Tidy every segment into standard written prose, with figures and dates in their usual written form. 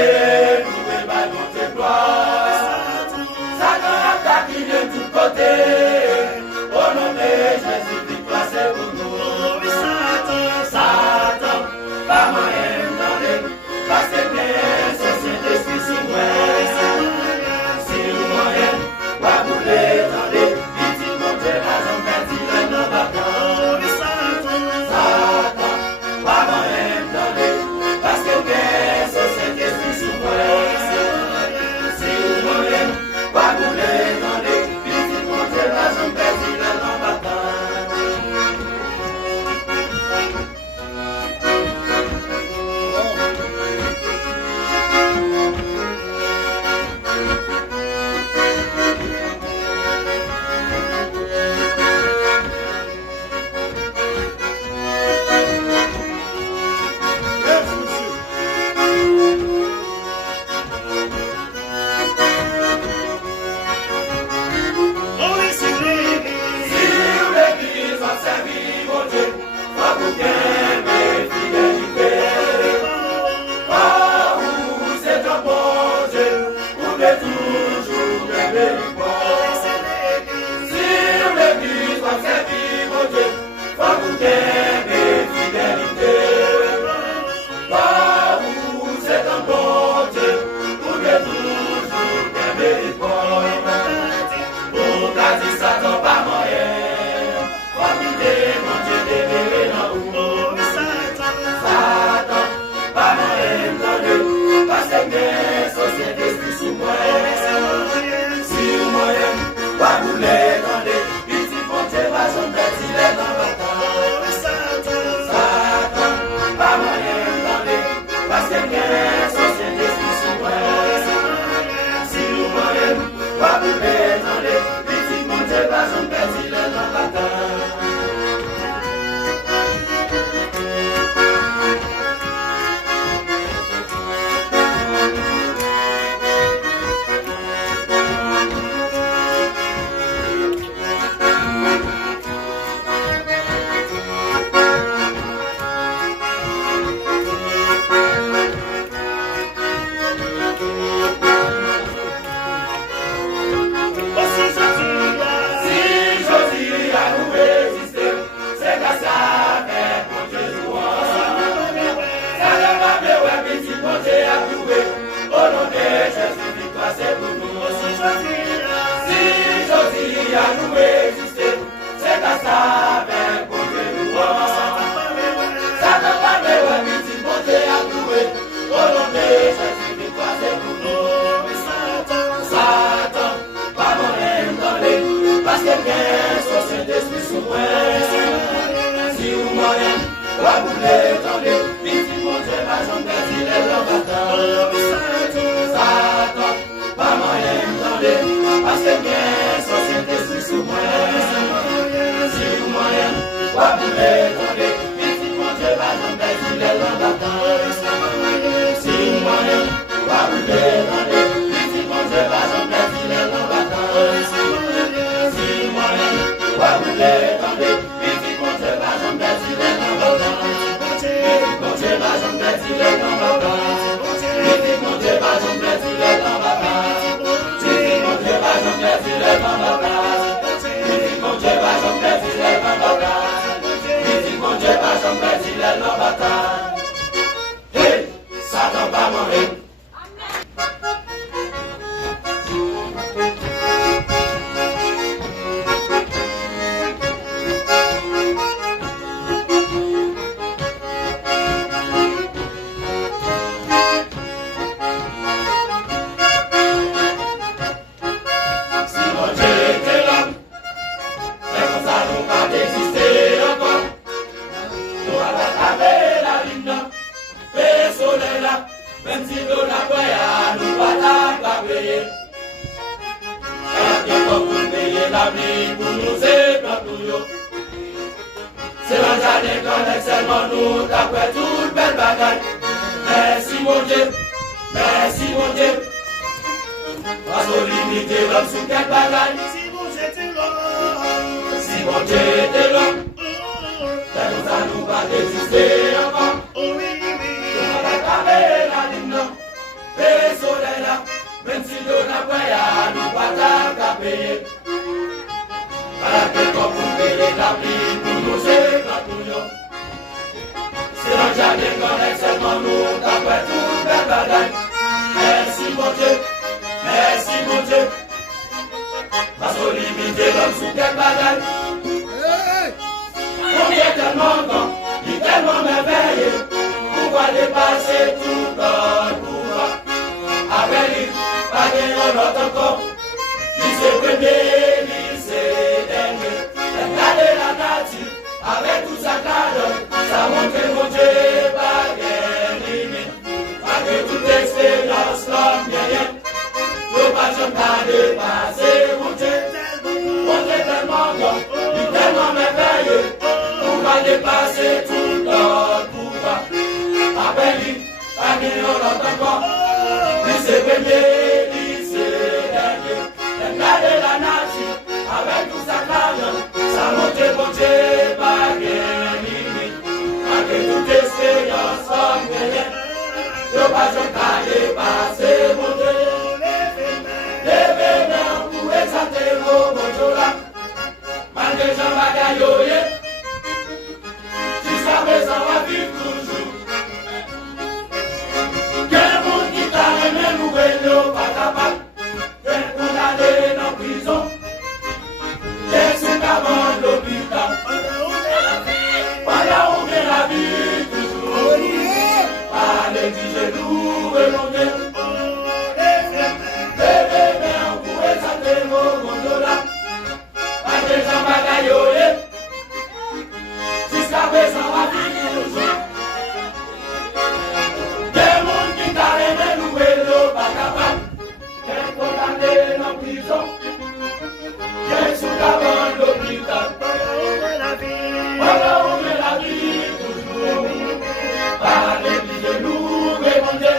monter, nous va monter gloire. Satan a taquiné de tous côtés. Au nom de Jésus, victoire c'est pour nous. Satan, pas moyen d'entrer, parce que c'est Saint-Esprit sous moi. Si nous moyen, pas bouler d'entrer, vite monter la jambe, dit le nom bâton. Satan, pas moyen d'entrer, parce que c'est Saint-Esprit sous moi. Si nous moyen, pas bouler d'entrer, vite monter la jambe, dit le nom bâton. Même si nous n'avons pas nous pas taper. À la tête pour payer la vie, pour nous c'est pas. C'est un jardin qu'on est seulement nous, d'après tout le bagaille. Merci mon Dieu, merci mon Dieu. Parce qu'on limite l'homme sous quel bagaille. On est tellement grand, il est tellement merveilleux. Pouvoir dépasser tout notre pouvoir. Avec lui, pas gagner notre encore. Il s'est premier, il s'est dernier. Regardez la nature, avec tout sa cadre. Ça montre mon Dieu, pas de limite. Malgré toute expérience, l'homme vient. Nous pas jamais dépasser mon Dieu. On est tellement grand, il est tellement merveilleux. On va dépasser tout notre pouvoir. Après lui, pas de l'autre encore. Il s'est premier, il s'est dernier. Regardez la nature, avec tout sa cadre. Ça montre mon Dieu, pas de limite. Malgré toute expérience, l'homme vient. Nous pas jamais dépasser mon Dieu. Levez-nous pour exalter vos bonjours là. Malgré Jean Bagayoye, jusqu'à présent on va vivre toujours. Quel monde qui t'a aimé nous et nous pas capable. Quel condamné dans prison. Quel sous avant l'hôpital. Pendant où vient la vie toujours. Par les dix genoux et mon Dieu. Jusqu'à présent, on va vivre toujours. Des mondes qui t'a aimé, nous et nous pas capables. Quel condamné dans prison. Quel sous avant l'hôpital. Voilà où est la vie toujours. Par les genoux et mon Dieu.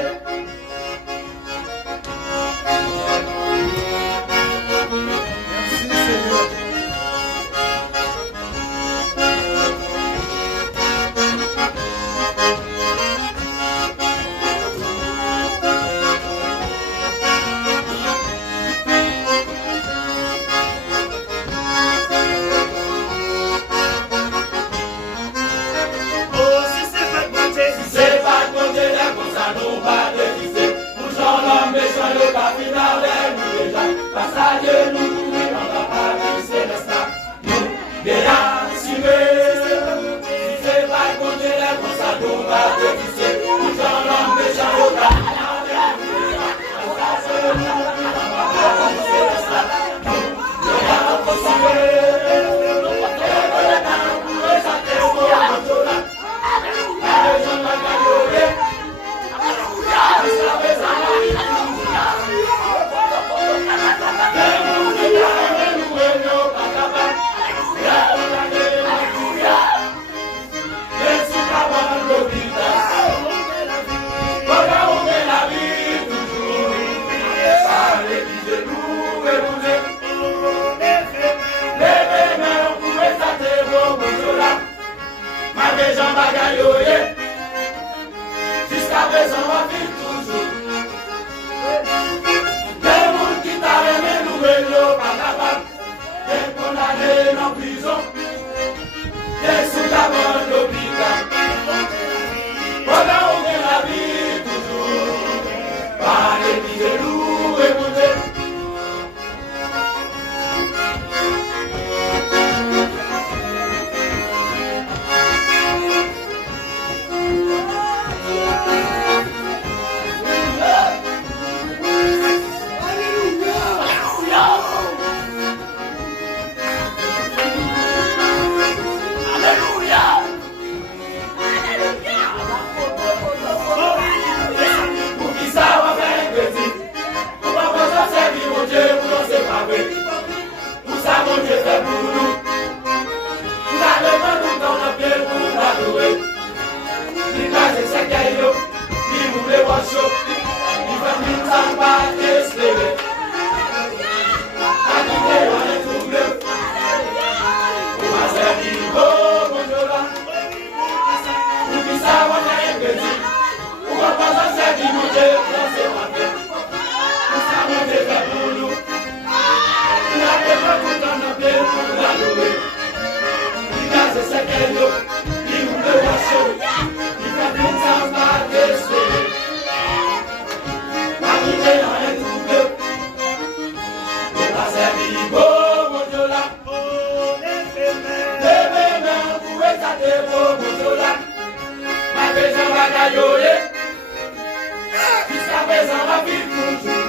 présent, la vie toujours.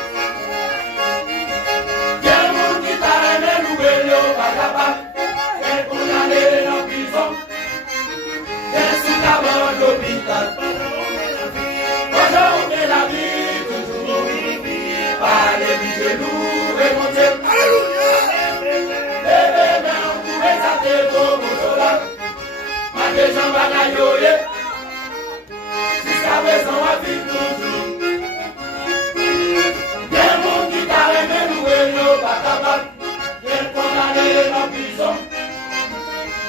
Quel monde qui t'a aimé, loué, l'eau, pas capable. Quel condamné dans la prison. Quel sous la bande d'hôpital. Pendant on fait la vie toujours. Par les genoux remontés. Alléluia. Levez main, on pourrait s'attendre pour mon soldat. Malgré Jean Bagayoye. Jusqu'à présent, on vit toujours. Quel monde qui t'a aimé, loué, l'eau, pas capable. Quel condamné en prison.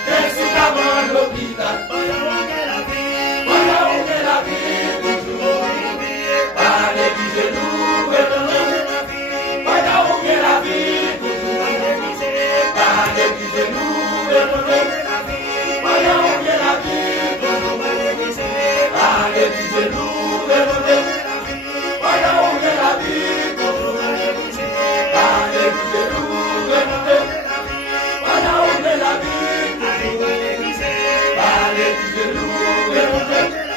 Quel sous la bande d'hôpital. Pendant on fait la vie toujours. Par les genoux remontés. Pendant on fait la vie toujours. Par les genoux remontés. Pendant on fait la vie toujours. Par les genoux remontés. Pendant on fait la vie toujours. Par les genoux remontés. Pendant on fait la vie toujours. Par les genoux remontés.